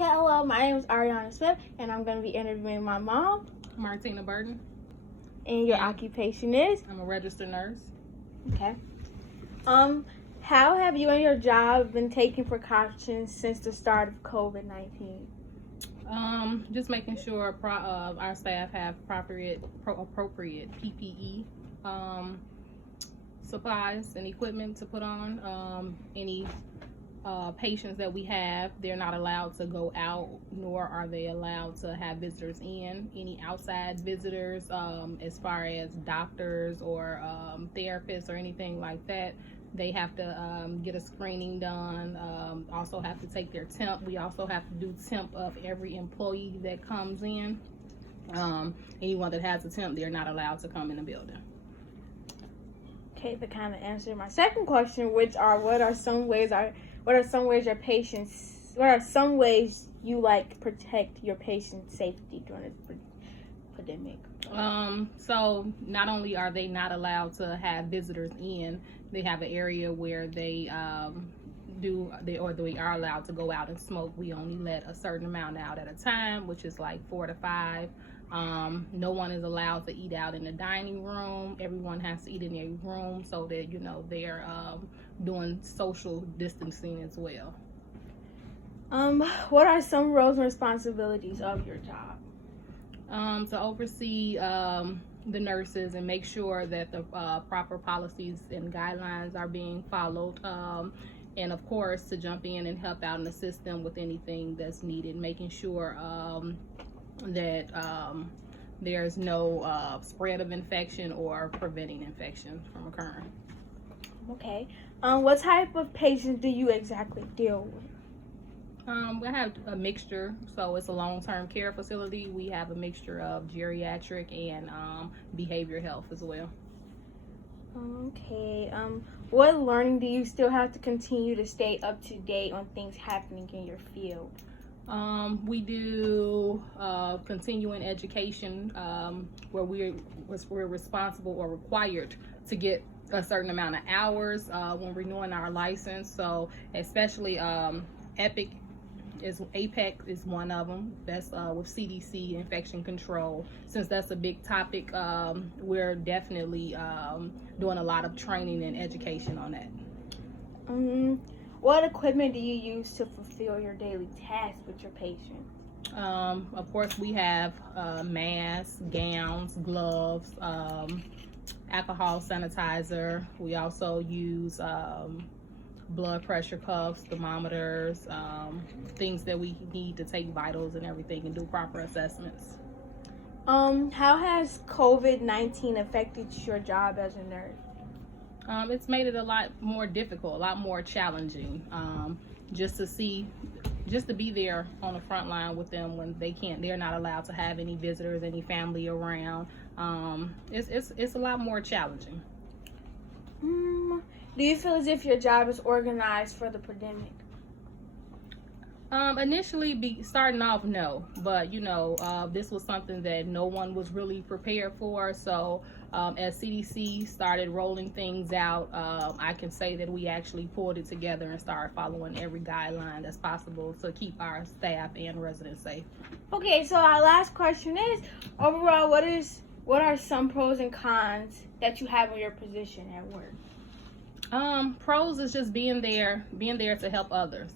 Okay, hello, my name is Ariana Smith, and I'm going to be interviewing my mom. Martina Burton. And your occupation is? I'm a registered nurse. Okay. How have you and your job been taking precautions since the start of COVID-19? Just making sure our staff have appropriate PPE supplies and equipment to put on. Any patients that we have, they're not allowed to go out, nor are they allowed to have visitors in. Any outside visitors, as far as doctors or therapists or anything like that, they have to get a screening done. Also have to take their temp. We also have to do temp of every employee that comes in. Anyone that has a temp, they're not allowed to come in the building. Okay, that kind of answered my second question, which are what are some ways you like protect your patient's safety during this pandemic? So not only are they not allowed to have visitors in, they have an area where they are allowed to go out and smoke. We only let a certain amount out at a time, which is like 4 to 5. No one is allowed to eat out in the dining room. Everyone has to eat in their room so that they're doing social distancing as well. What are some roles and responsibilities of your job? To oversee the nurses and make sure that the proper policies and guidelines are being followed, and of course to jump in and help out and assist them with anything that's needed, making sure that there's no spread of infection or preventing infection from occurring. Okay. What type of patients do you exactly deal with? We have a mixture, so it's a long-term care facility. We have a mixture of geriatric and behavior health as well. Okay. What learning do you still have to continue to stay up to date on things happening in your field? We do continuing education where we're responsible or required to get a certain amount of hours when renewing our license. So especially APEC is one of them. That's with CDC infection control. Since that's a big topic, we're definitely doing a lot of training and education on that. What equipment do you use to fulfill your daily tasks with your patients? Of course, we have masks, gowns, gloves, alcohol sanitizer. We also use blood pressure cuffs, thermometers, things that we need to take vitals and everything and do proper assessments. How has COVID-19 affected your job as a nurse? It's made it a lot more difficult, a lot more challenging, just to be there on the front line with them when they're not allowed to have any visitors, any family around. It's a lot more challenging. Do you feel as if your job is organized for the pandemic? Initially, starting off, no, but this was something that no one was really prepared for. So as CDC started rolling things out, I can say that we actually pulled it together and started following every guideline that's possible to keep our staff and residents safe. Okay, so our last question is, overall, what are some pros and cons that you have in your position at work? Pros is just being there to help others.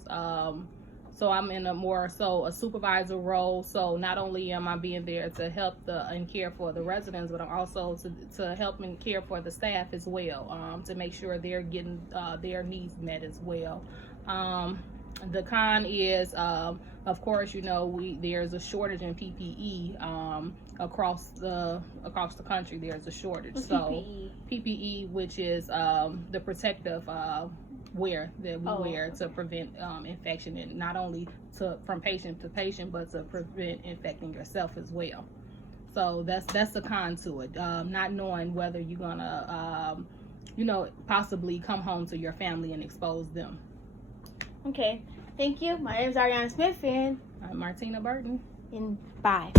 So I'm in a supervisor role. So not only am I being there to help and care for the residents, but I'm also to help and care for the staff as well, to make sure they're getting their needs met as well. The con is, of course, there's a shortage in PPE across the country. There's a shortage. What's so PPE? Which is the protective wear that we wear to prevent infection, and not only from patient to patient, but to prevent infecting yourself as well. So that's the con to it. Not knowing whether you're gonna possibly come home to your family and expose them. Okay, thank you. My name is Ariana Smith, and I'm Martina Burton. And bye.